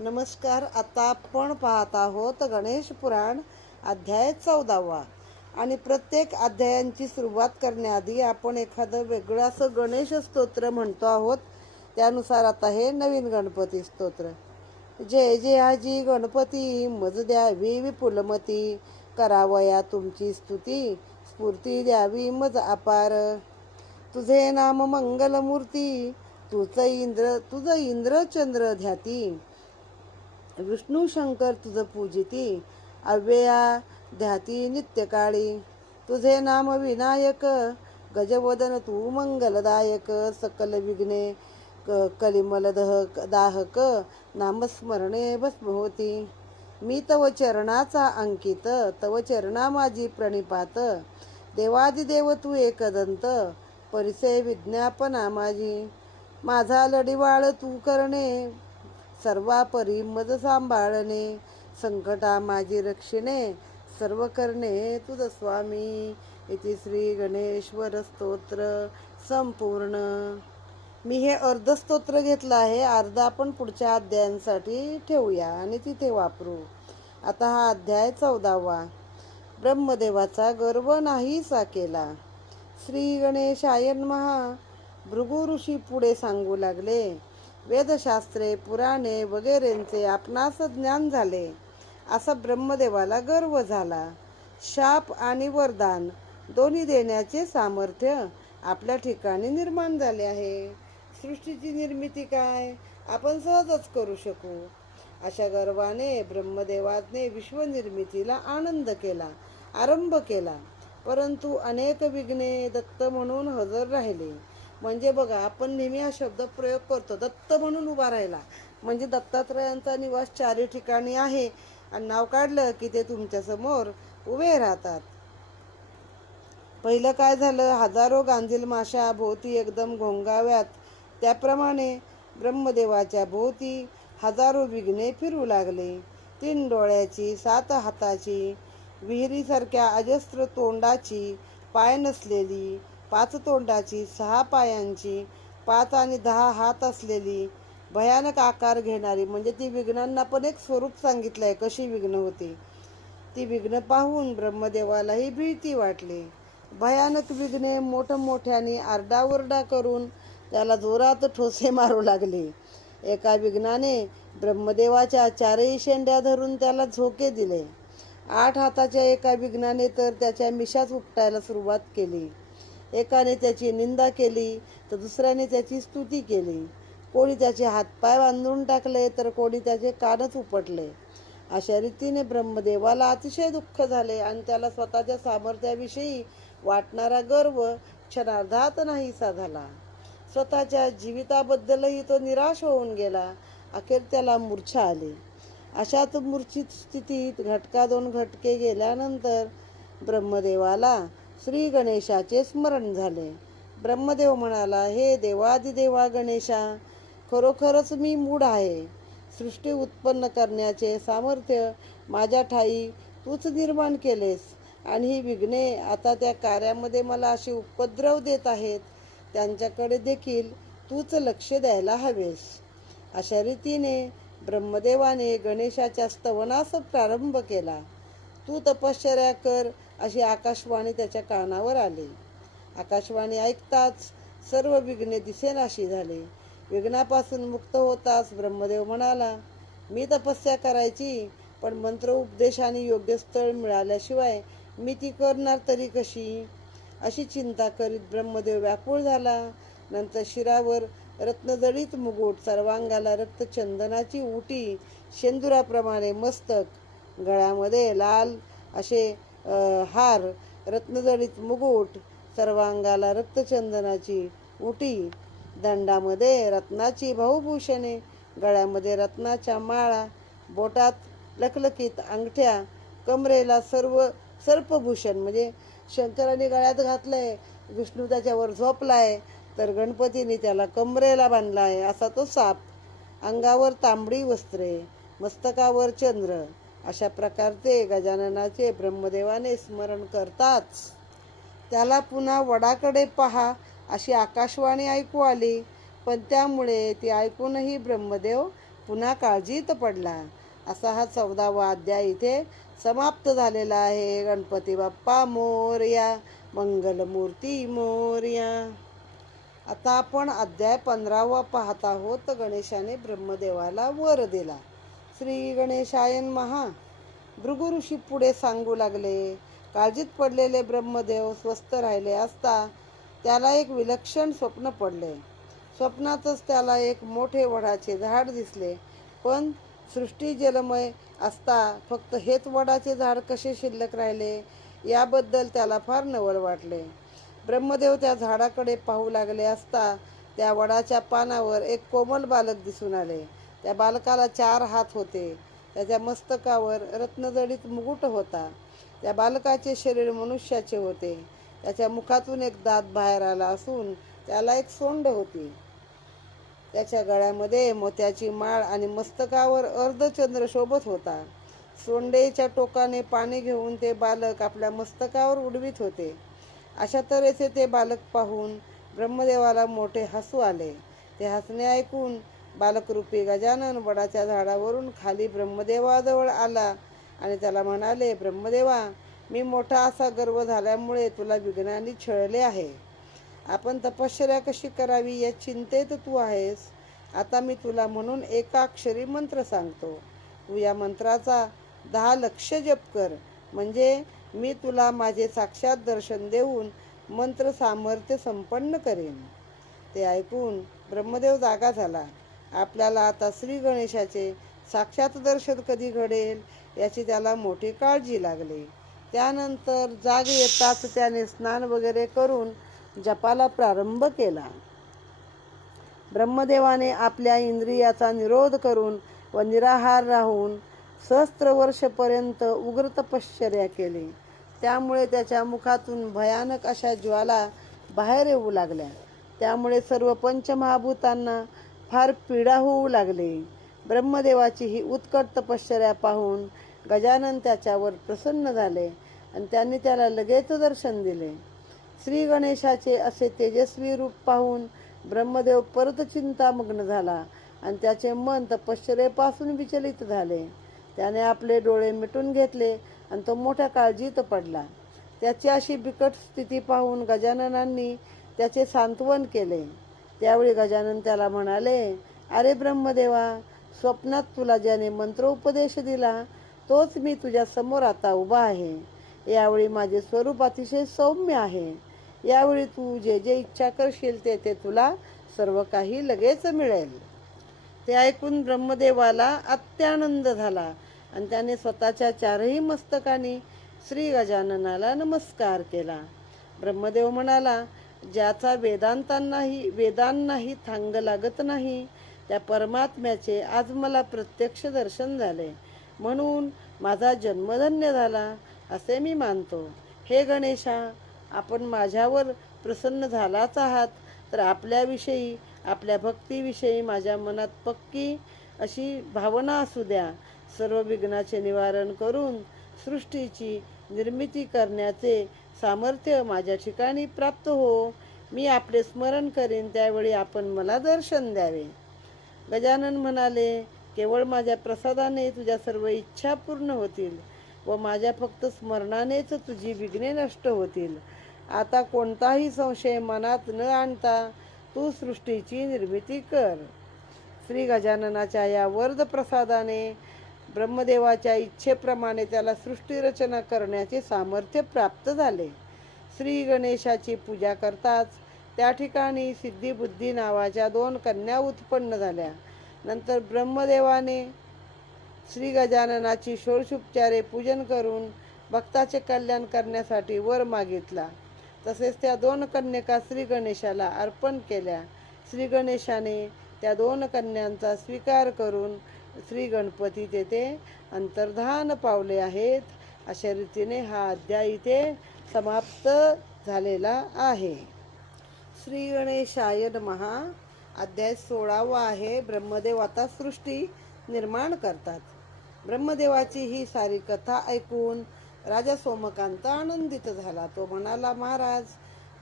नमस्कार आता आपण पाहत आहोत गणेश पुराण अध्याय चौदावा. आणि प्रत्येक अध्यायांची सुरुवात करण्याआधी आपण एखादं वेगळं असं गणेश स्तोत्र म्हणतो आहोत. त्यानुसार आता हे नवीन गणपती स्तोत्र. जय जय आजी गणपती मज द्यावी विपुलमती करावया तुमची स्तुती स्फूर्ती द्यावी मज अपार. तुझे नाम मंगलमूर्ती तुझं इंद्र तुझं इंद्रचंद्र ध्याती. विष्णू शंकर तुझ पूजिती अव्यया ध्याती नित्यकाळी. तुझे नाम विनायक गजवदन तू मंगलदायक सकल विघ्ने क कलिमल दाहक नामस्मरणे भस्म होती मी तव चरणाचा अंकित तव चरणा माझी प्रणिपात. देवादिदेव तू एकदंत परिसे विज्ञापना माझी. माझा लढिवाळ तू करणे सर्वापरी मज सांभाळणे संकटा माझी रक्षिणे सर्व करणे तुझ स्वामी. इति श्री गणेश्वर स्तोत्र संपूर्ण. मी हे अर्ध स्तोत्र घेतलं आहे अर्ध आपण पुढच्या अध्यायांसाठी ठेवूया आणि तिथे वापरू. आता हा अध्याय चौदावा. ब्रह्मदेवाचा गर्व नाहीसा केला. श्री गणेशाय महा भृगु ऋषी पुढे सांगू लागले वेदशास्त्रे पुराणे वगैरेंचे आपणास ज्ञान झाले असा ब्रह्मदेवाला गर्व झाला. शाप आणि वरदान दोन्ही देण्याचे सामर्थ्य आपल्या ठिकाणी निर्माण झाले आहे. सृष्टीची निर्मिती काय? आपण सहजच करू शकू. अशा गर्वाने ब्रह्मदेवाने विश्वनिर्मितीला आनंद केला आरंभ केला. परंतु अनेक विघ्ने दत्त म्हणून हजर राहिले. म्हणजे बघा आपण नेहमी हा शब्द प्रयोग करतो. दत्त म्हणून उभा राहिला. म्हणजे दत्तात्रयांचा निवास चारी ठिकाणी आहे. आणि नाव काढलं की ते तुमच्यासमोर उभे राहतात. पहिलं काय झालं? हजारो गांधील माशा भोवती एकदम घोंगाव्यात. त्याप्रमाणे ब्रह्मदेवाच्या भोवती हजारो विघ्ने फिरू लागले. तीन डोळ्याची सात हाताची विहिरीसारख्या अजस्त्र तोंडाची पाय नसलेली पाच तोंडाची सहा पायांची पाच आणि दहा हात असलेली भयानक आकार घेणारी म्हणजे ती विघ्नांना पण एक स्वरूप सांगितलं आहे कशी विघ्न होती. ती विघ्न पाहून ब्रह्मदेवालाही भीती वाटली. भयानक विघ्ने मोठमोठ्याने आरडाओरडा करून त्याला जोरात ठोसे मारू लागले. एका विघ्नाने ब्रह्मदेवाच्या चारही शेंड्या धरून त्याला झोके दिले. आठ हाताच्या एका विघ्नाने तर त्याच्या मिशाच उपटायला सुरुवात केली. एकाने त्याची निंदा केली तर दुसऱ्याने त्याची स्तुती केली. कोणी त्याचे हातपाय बांधून टाकले तर कोणी त्याचे कानच उपटले. अशा रीतीने ब्रह्मदेवाला अतिशय दुःख झाले आणि त्याला स्वतःच्या सामर्थ्याविषयी वाटणारा गर्व क्षणार्धात नाहीसा झाला. स्वतःच्या जीविताबद्दलही तो निराश होऊन गेला. अखेर त्याला मूर्छा आली. अशात मूर्छित स्थितीत घटका दोन घटके गेल्यानंतर ब्रह्मदेवाला श्री गणेशाचे स्मरण झाले. ब्रह्मदेव म्हणाला हे देवादिदेवा गणेशा खरोखरच मी मूढ आहे. सृष्टी उत्पन्न करण्याचे सामर्थ्य माझ्या ठाई तूच निर्माण केलेस. आणि ही विघ्ने आता त्या कार्यामध्ये मला असे उपद्रव देत आहेत. त्यांच्याकडे देखील तूच लक्ष द्यायला हवेस. अशा रीतीने ब्रह्मदेवाने गणेशाच्या स्तवनास प्रारंभ केला. तू तपश्चर्या कर अशी आकाशवाणी त्याच्या कानावर आली. आकाशवाणी ऐकताच सर्व विघ्ने दिसेनाशी झाली. विघ्नापासून मुक्त होताच ब्रह्मदेव म्हणाला मी तपस्या करायची पण मंत्र उपदेश आणि योग्य स्थळ मिळाल्याशिवाय मी ती करणार तरी कशी? अशी चिंता करीत ब्रह्मदेव व्याकुळ झाला. नंतर शिरावर रत्नजडित मुगोट सर्वांगाला रक्तचंदनाची उटी शेंदुराप्रमाणे मस्तक गळ्यामध्ये लाल असे हार रत्नजडित मुगुट सर्वांगाला रक्तचंदनाची उटी दंडामध्ये रत्नाची बहुभूषणे गळ्यामध्ये रत्नाच्या माळा बोटात लखलखीत अंगठ्या कमरेला सर्व सर्पभूषण. म्हणजे शंकराने गळ्यात घातलंय विष्णू त्याच्यावर झोपलाय तर गणपतीने त्याला कमरेला बांधला आहे असा तो साप. अंगावर तांबडी वस्त्रे मस्तकावर चंद्र अशा प्रकारचे गजाननाचे ब्रह्मदेवाने स्मरण करताच त्याला पुन्हा वडाकडे पहा अशी आकाशवाणी ऐकू आली. पण त्यामुळे ती ऐकूनही ब्रह्मदेव पुन्हा काळजीत पडला. असा हा चौदावा अध्याय इथे समाप्त झालेला आहे. गणपती बाप्पा मोरया मंगलमूर्ती मोरया. आता आपण अध्याय पंधरावा पाहत आहोत. गणेशाने ब्रह्मदेवाला वर दिला. श्री गणेशायन महा भृगु ऋषी पुढे सांगू लागले काळजीत पडलेले ब्रह्मदेव स्वस्थ राहिले असता त्याला एक विलक्षण स्वप्न पडले. स्वप्नातच त्याला एक मोठे वडाचे झाड दिसले पण सृष्टी जलमय असता फक्त हेच वडाचे झाड कसे शिल्लक राहिले याबद्दल त्याला फार नवल वाटले. ब्रह्मदेव त्या झाडाकडे पाहू लागले असता त्या वडाच्या पानावर एक कोमल बालक दिसून आले. त्या बालकाला चार हात होते. त्याच्या मस्तकावर रत्नजडीत मुकुट होता. त्या बालकाचे शरीर मनुष्याचे होते. त्याच्या मुखातून एक दात बाहेर आला असून त्याला एक सोंड होती. त्याच्या गळ्यामध्ये मोत्याची माळ आणि मस्तकावर अर्धचंद्र शोभत होता. सोंडेच्या टोकाने पाणी घेऊन ते बालक आपल्या मस्तकावर उडवीत होते. अशा तऱ्हेचे ते बालक पाहून ब्रह्मदेवाला मोठे हसू आले. ते हसणे ऐकून बालकरूपी गजानन वडाच्या झाडावरून खाली ब्रह्मदेवाजवळ आला आणि त्याला म्हणाले ब्रह्मदेवा मी मोठा असा गर्व झाल्यामुळे तुला विघ्नाने छळले आहे. आपण तपश्चर्या कशी करावी या चिंतेत तू आहेस. आता मी तुला म्हणून एकाक्षरी मंत्र सांगतो. तू या मंत्राचा दहा लक्ष जप कर. म्हणजे मी तुला माझे साक्षात दर्शन देऊन मंत्र सामर्थ्य संपन्न करेन. ते ऐकून ब्रह्मदेव जागा झाला. आपल्याला आता श्री गणेशाचे साक्षात दर्शन कधी घडेल याची त्याला मोठी काळजी लागली. त्यानंतर जाग येताच त्याने स्नान वगैरे करून जपाला प्रारंभ केला. ब्रह्मदेवाने आपल्या इंद्रियाचा निरोध करून व निराहार राहून सहस्त्र वर्षपर्यंत उग्र तपश्चर्या केली. त्यामुळे त्याच्या मुखातून भयानक अशा ज्वाला बाहेर येऊ लागल्या. त्यामुळे सर्व पंचमहाभूतांना फार पीडा होऊ लागले. ब्रह्मदेवाची ही उत्कट तपश्चर्या पाहून गजानन त्याच्यावर प्रसन्न झाले आणि त्यांनी त्याला लगेच दर्शन दिले. श्री गणेशाचे असे तेजस्वी रूप पाहून ब्रह्मदेव परत चिंतामग्न झाला आणि त्याचे मन तपश्चर्येपासून विचलित झाले. त्याने आपले डोळे मिटून घेतले आणि तो मोठ्या काळजीत पडला. त्याची अशी बिकट स्थिती पाहून गजाननांनी त्याचे सांत्वन केले. त्यावेळी गजानन त्याला म्हणाले अरे ब्रह्मदेवा स्वप्नात तुला ज्याने मंत्रोपदेश दिला तोच मी तुझ्या समोर आता उभा आहे. यावेळी माझे स्वरूप अतिशय सौम्य आहे. यावेळी तू जे जे इच्छा करशील ते ते तुला सर्व काही लगेच मिळेल. ते ऐकून ब्रह्मदेवाला अत्यानंद झाला आणि त्याने स्वतःच्या चारही मस्तकांनी श्री गजाननाला नमस्कार केला. ब्रह्मदेव म्हणाला ज्याचा वेदांतांनाही वेदांनाही थांग लागत नाही त्या परमात्म्याचे आज मला प्रत्यक्ष दर्शन झाले. म्हणून माझा जन्मधन्य झाला असे मी मानतो. हे गणेशा आपण माझ्यावर प्रसन्न झालाच आहात तर आपल्याविषयी आपल्या भक्तीविषयी माझ्या मनात पक्की अशी भावना असू द्या. सर्व विघ्नाचे निवारण करून सृष्टीची निर्मिती करण्याचे सामर्थ्य माझ्या ठिकाणी प्राप्त हो. मी आपले स्मरण करीन त्यावेळी आपण मला दर्शन द्यावे. गजानन म्हणाले केवळ माझ्या प्रसादाने तुझ्या सर्व इच्छा पूर्ण होतील व माझ्या फक्त स्मरणानेच तुझी विघ्ने नष्ट होतील. आता कोणताही संशय मनात न आणता तू सृष्टीची निर्मिती कर. श्री गजाननाच्या या वर्ध प्रसादाने ब्रह्मदेवाच्या इच्छेप्रमाणे त्याला सृष्टीरचना करण्याचे सामर्थ्य प्राप्त झाले. श्री गणेशाची पूजा करताच त्या ठिकाणी सिद्धिबुद्धी नावाच्या दोन कन्या उत्पन्न झाल्या. नंतर ब्रह्मदेवाने श्री गजाननाची षोडशोपचारे पूजन करून भक्ताचे कल्याण करण्यासाठी वर मागितला. तसेच त्या दोन कन्यका श्री गणेशाला अर्पण केल्या. श्री गणेशाने त्या दोन कन्यांचा स्वीकार करून श्री गणपती तेथे अंतर्धान पावले आहेत अशा रीतीने हा अध्याय इथे समाप्त झालेला आहे. श्री गणेशाय महा अध्याय सोळावा आहे. ब्रह्मदेव आता सृष्टी निर्माण करतात. ब्रह्मदेवाची ही सारी कथा ऐकून राजा सोमकांत आनंदित झाला. तो म्हणाला महाराज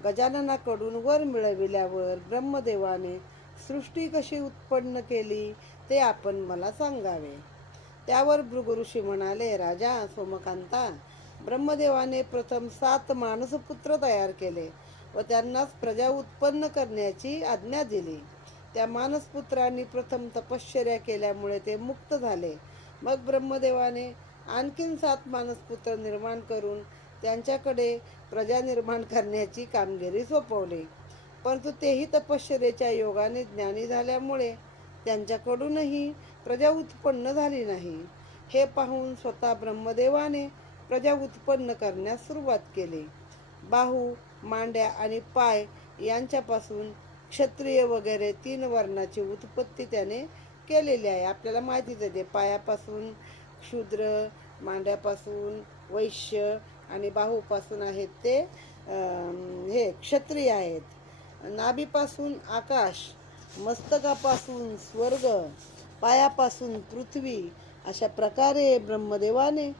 गजाननाकडून वर मिळविल्यावर ब्रह्मदेवाने सृष्टी कशी उत्पन्न केली? ते आपण मला सांगावे. त्यावर भृगु ऋषी म्हणाले राजा सोमकांता ब्रह्मदेवाने प्रथम सात मानसपुत्र तयार केले व त्यांनाच प्रजा उत्पन्न करण्याची आज्ञा दिली. त्या मानसपुत्रांनी प्रथम तपश्चर्या केल्यामुळे ते मुक्त झाले. मग ब्रह्मदेवाने आणखीन सात मानसपुत्र निर्माण करून त्यांच्याकडे प्रजा निर्माण करण्याची कामगिरी सोपवली. परंतु तेही तपश्चर्याच्या योगाने ज्ञानी झाल्यामुळे त्यांच्याकडूनही प्रजा उत्पन्न झाली नाही. हे पाहून स्वतः ब्रह्मदेवाने प्रजा उत्पन्न करण्यास सुरुवात केली. बाहू मांड्या आणि पाय यांच्यापासून क्षत्रिय वगैरे तीन वर्णाची उत्पत्ती त्याने केलेली आहे. आपल्याला माहितीच आहे पायापासून क्षुद्र मांड्यापासून वैश्य आणि बाहूपासून आहेत ते हे क्षत्रिय आहेत. नाभीपासून आकाश मस्तकापासून स्वर्ग पायापासून पृथ्वी अशा प्रकारे ब्रह्मदेवाने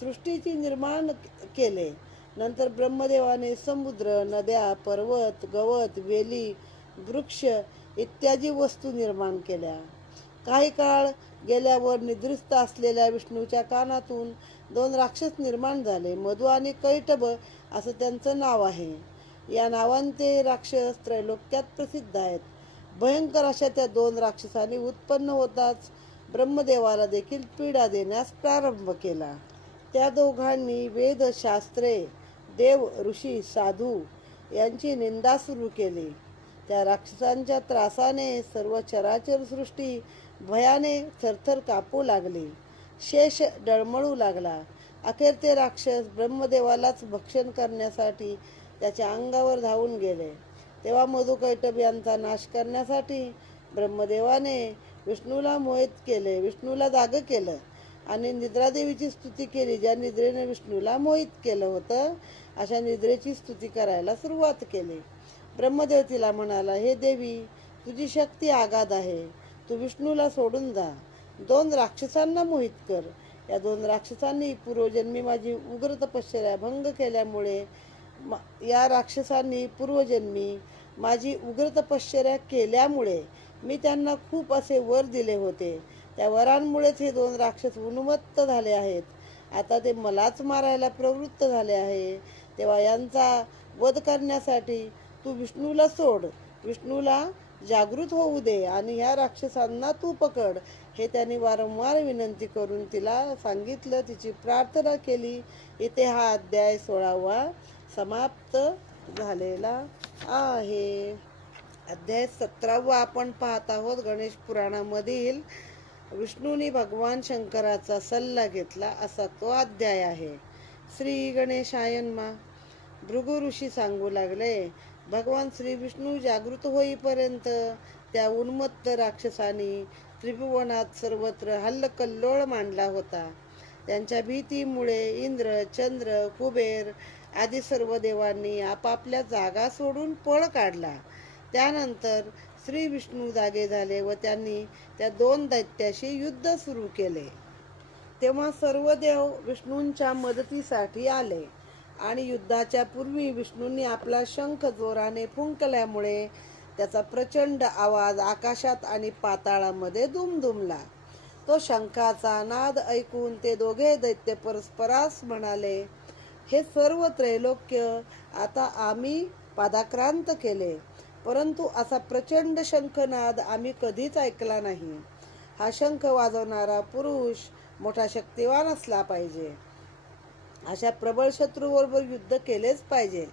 सृष्टीची निर्माण केले. नंतर ब्रह्मदेवाने समुद्र नद्या पर्वत गवत वेली वृक्ष इत्यादी वस्तू निर्माण केल्या. काही काळ गेल्यावर निद्रिस्त असलेल्या विष्णूच्या कानातून दोन राक्षस निर्माण झाले मधु आणि कैटभ असं त्यांचं नाव आहे. या नावांचे राक्षस त्रैलोक्यात प्रसिद्ध आहेत. भयंकर अशा त्या दोन राक्षसांनी उत्पन्न होताच. ब्रह्मदेवाला देखील पीडा देण्यास प्रारंभ केला. त्या दोघांनी वेदशास्त्रे देव ऋषी साधू यांची निंदा सुरू केली. त्या राक्षसांच्या त्रासाने सर्व चराचर सृष्टी भयाने थरथर कापू लागली. शेष डळमळू लागला. अखेर ते राक्षस ब्रह्मदेवालाच भक्षण करण्यासाठी त्याच्या अंगावर धावून गेले. तेव्हा मधुकैटभ यांचा नाश करण्यासाठी ब्रह्मदेवाने विष्णूला मोहित केले विष्णूला जाग केलं आणि निद्रादेवीची स्तुती केली ज्या निद्रेने विष्णूला मोहित केलं होतं अशा निद्रेची स्तुती करायला सुरुवात केली. ब्रह्मदेव तिला म्हणाला हे देवी तुझी शक्ती आगाध आहे. तू विष्णूला सोडून जा. दोन राक्षसांना मोहित कर. या दोन राक्षसांनी पूर्वजन्मी माझी उग्र तपश्चर्या भंग केल्यामुळे मा- या राक्षसांनी पूर्वजन्मी माझी उग्र तपश्चर्या केल्यामुळे मी त्यांना खूप असे वर दिले होते. त्या वरांमुळेच हे दोन राक्षस उन्मत्त झाले आहेत. आता ते मलाच मारायला प्रवृत्त झाले आहे. तेव्हा यांचा वध करण्यासाठी तू विष्णूला सोड. विष्णूला जागृत होऊ दे आणि ह्या राक्षसांना तू पकड. हे त्यांनी वारंवार विनंती करून तिला सांगितलं. तिची प्रार्थना केली. इथे हा अध्याय सोळावा. समाप्त झालेला आहे. अध्याय सतरावा आपण पाहत आहोत. गणेश पुराणामधील विष्णूनी भगवान शंकराचा सल्ला घेतला असा तो अध्याय आहे. श्री गणेशायन्मा भृगु ऋषी सांगू लागले भगवान श्री विष्णू जागृत होईपर्यंत त्या उन्मत्त राक्षसानी त्रिभुवनात सर्वत्र हल्लकल्लोळ मांडला होता. त्यांच्या भीतीमुळे इंद्र चंद्र कुबेर आदी सर्व देवांनी आपापल्या जागा सोडून पळ काढला. त्यानंतर श्री विष्णू जागे झाले व त्यांनी त्या दोन दैत्याशी युद्ध सुरू केले. तेव्हा सर्व देव विष्णूंच्या मदतीसाठी आले आणि युद्धाच्या पूर्वी विष्णूंनी आपला शंख जोराने फुंकल्यामुळे त्याचा प्रचंड आवाज आकाशात आणि पाताळामध्ये दुमदुमला. तो शंखाचा नाद ऐकून ते दोघे दैत्य परस्परास म्हणाले हे सर्व त्रैलोक्य आता आम्ही पादाक्रांत केले. परंतु असा प्रचंड शंखनाद आम्ही कधीच ऐकला नाही. हा शंख वाजवणारा पुरुष मोठा शक्तिवान असला पाहिजे. अशा प्रबळ शत्रूबरोबर युद्ध केलेच पाहिजे.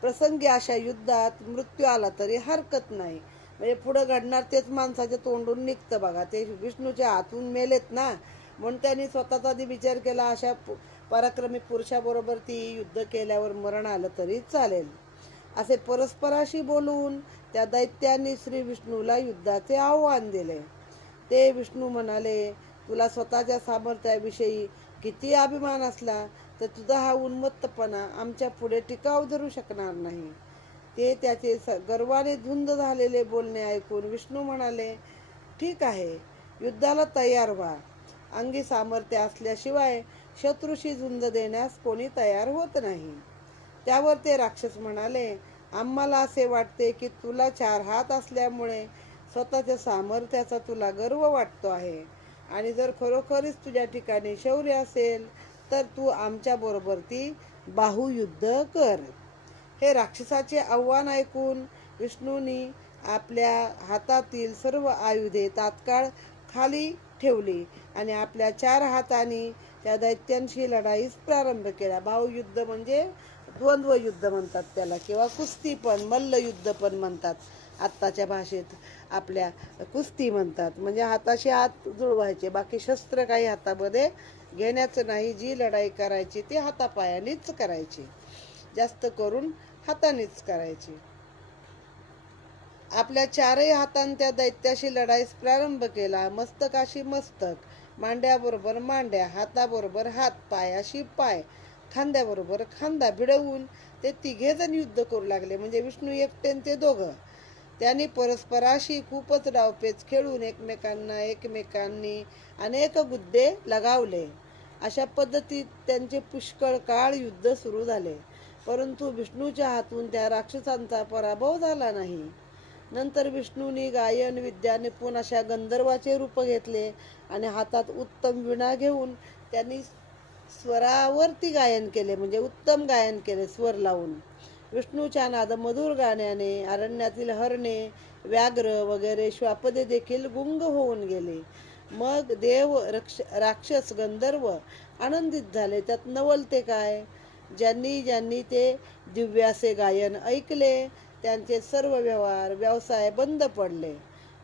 प्रसंगी अशा युद्धात मृत्यू आला तरी हरकत नाही. म्हणजे पुढं घडणार तेच माणसाच्या तोंडून निघतं बघा. ते विष्णूच्या हातून मेलेत ना. म्हणून त्यांनी स्वतःचा आधी विचार केला अशा पु- पराक्रमी पुरुषाबरोबर ती युद्ध केल्यावर मरण आलं तरी चालेल. असे परस्पराशी बोलून त्या दैत्यांनी श्री विष्णूला युद्धाचे आव्हान दिले. ते विष्णू म्हणाले तुला स्वतःच्या सामर्थ्याविषयी किती अभिमान असला तर तुझा हा उन्मत्तपणा आमच्या पुढे टिकाव धरू शकणार नाही. ते त्याचे स- गर्वाने धुंद झालेले बोलणे ऐकून विष्णू म्हणाले ठीक आहे युद्धाला तयार व्हा. अंगी सामर्थ्य असल्याशिवाय शत्रूशी झुंज देण्यास कोणी तयार होत नाही. त्यावर ते राक्षस म्हणाले आम्हाला असे वाटते की तुला चार हात असल्यामुळे स्वतःच्या सामर्थ्याचा तुला गर्व वाटतो आहे. आणि जर खरोखरीच तुझ्या ठिकाणी शौर्य असेल तर तू आमच्याबरोबर ती बाहुयुद्ध कर. हे राक्षसाचे आव्हान ऐकून विष्णूंनी आपल्या हातातील सर्व आयुधे तात्काळ खाली ठेवली आणि आपल्या चार हातांनी त्या दैत्यांशी लढाईस प्रारंभ केला. भावयुद्ध म्हणजे द्वंद्व युद्ध म्हणतात त्याला किंवा कुस्ती पण मल्लयुद्ध पण म्हणतात आत्ताच्या भाषेत. आपल्या कुस्ती म्हणतात. म्हणजे हाताशी हात जुळवायचे बाकी शस्त्र काही हातामध्ये घेण्याचं नाही. जी लढाई करायची ती हातापायानेच करायची. जास्त करून हातानेच करायची. आपल्या चारही हातांनी त्या दैत्याशी लढाईस प्रारंभ केला. मस्तकाशी मस्तक. मांड्याबरोबर मांड्या हाताबरोबर हात पायाशी पाय खांद्याबरोबर खांदा भिडवून ते तिघे जण युद्ध करू लागले. म्हणजे विष्णू एकटेन ते दोघं. त्यांनी परस्पराशी खूपच डावपेच खेळून एकमेकांना एकमेकांनी अनेक गुद्दे लगावले. अशा पद्धतीत त्यांचे पुष्कळ काळ युद्ध सुरू झाले. परंतु विष्णूच्या हातून त्या राक्षसांचा पराभव झाला नाही. नंतर विष्णूंनी गायन विद्या निपुण अशा गंधर्वाचे रूप घेतले आणि हातात उत्तम विणा घेऊन त्यांनी स्वरावरती गायन केले म्हणजे उत्तम गायन केले स्वर लावून. विष्णूच्या नाद मधुर गाण्याने अरण्यातील हरणे व्याघ्र वगैरे श्वापदे देखील गुंग होऊन गेले. मग देव रक्ष राक्षस गंधर्व आनंदित झाले. त्यात नवलते काय? ज्यांनी ज्यांनी ते दिव्यासे गायन ऐकले त्यांचे सर्व व्यवहार व्यवसाय बंद पडले.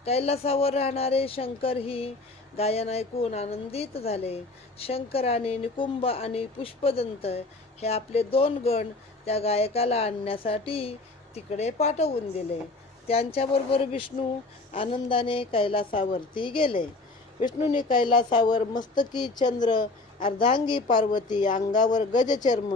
कैलासावर राहणारे शंकर ही गायन ऐकून आनंदित झाले. शंकराने निकुंभ आणि पुष्पदंत हे आपले दोन गण त्या गायकाला आणण्यासाठी तिकडे पाठवून दिले. त्यांच्याबरोबर विष्णू आनंदाने कैलासावरती गेले. विष्णूने कैलासावर मस्तकी चंद्र अर्धांगी पार्वती अंगावर गजचर्म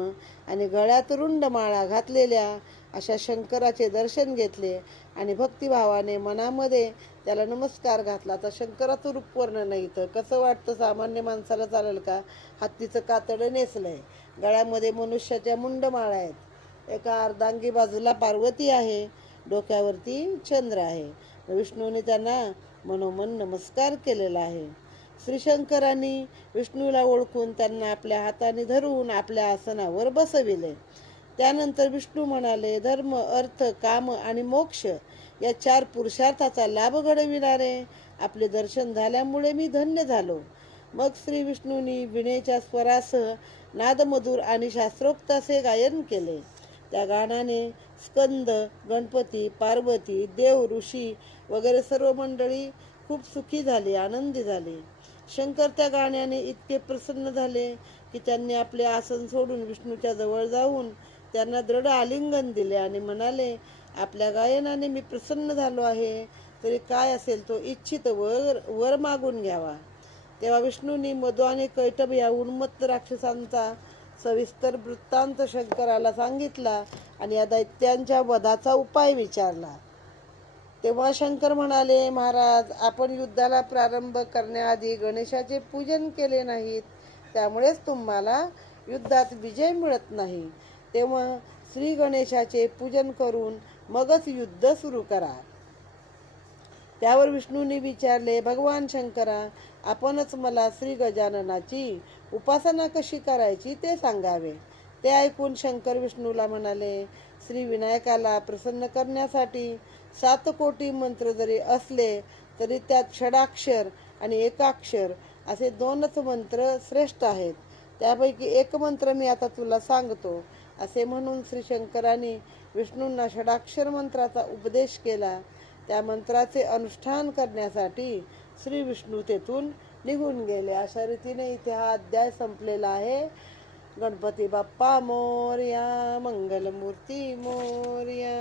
आणि गळ्यात रुंड माळा घातलेल्या अशा शंकराचे दर्शन घेतले आणि भक्तिभावाने मनामध्ये त्याला नमस्कार घातला. तर शंकराचं रूप वर्णन नाही तर कसं वाटतं? सामान्य माणसाला चालेल का? हत्तीचं कातडं नेसलं आहे गळ्यामध्ये मनुष्याच्या मुंड माळा आहेत. एका अर्धांगी बाजूला पार्वती आहे. डोक्यावरती चंद्र आहे. विष्णूने त्यांना मनोमन नमस्कार केलेला आहे. श्रीशंकरांनी विष्णूला ओळखून त्यांना आपल्या हाताने धरून आपल्या आसनावर बसविले. त्यानंतर विष्णू म्हणाले धर्म अर्थ काम आणि मोक्ष या चार पुरुषार्थाचा लाभ घडविणारे. आपले दर्शन झाल्यामुळे मी धन्य झालो. मग श्री विष्णूंनी विणेच्या स्वरासह नादमधुर आणि शास्त्रोक्त असे गायन केले. त्या गाण्याने स्कंद गणपती पार्वती देव ऋषी वगैरे सर्व मंडळी खूप सुखी झाली आनंदी झाली. शंकर त्या गाण्याने इतके प्रसन्न झाले की त्यांनी आपले आसन सोडून विष्णूच्या जवळ जाऊन त्यांना दृढ आलिंगन दिले आणि म्हणाले आपल्या गायनाने मी प्रसन्न झालो आहे तरी काय असेल तो इच्छित वर वर मागून घ्यावा. तेव्हा विष्णूंनी मधु आणि कैटभ या उन्मत्त राक्षसांचा सविस्तर वृत्तांत शंकराला सांगितला आणि या दैत्यांच्या वधाचा उपाय विचारला. तेव्हा शंकर म्हणाले महाराज आपण युद्धाला प्रारंभ करण्याआधी गणेशाचे पूजन केले नाहीत. त्यामुळेच तुम्हाला युद्धात विजय मिळत नाही. तेव्हा श्री गणेशाचे पूजन करून मगच युद्ध सुरू करा. त्यावर विष्णूंनी विचारले भगवान शंकरा आपणच मला श्री गजाननाची उपासना कशी करायची ते सांगावे. ते ऐकून शंकर विष्णूला म्हणाले श्री विनायकाला प्रसन्न करण्यासाठी सात कोटी मंत्र जरी असले तरी त्यात षडाक्षर आणि एकाक्षर असे दोनच मंत्र श्रेष्ठ आहेत. त्यापैकी एक मंत्र मी आता तुला सांगतो. असे म्हणून श्री शंकरांनी विष्णूंना षडाक्षर मंत्राचा उपदेश केला. त्या मंत्राचे अनुष्ठान करण्यासाठी श्री विष्णू तेथून निघून गेले. अशा रीतीने इथे हा अध्याय संपलेला आहे. गणपती बाप्पा मोर्या मंगलमूर्ती मोर्या.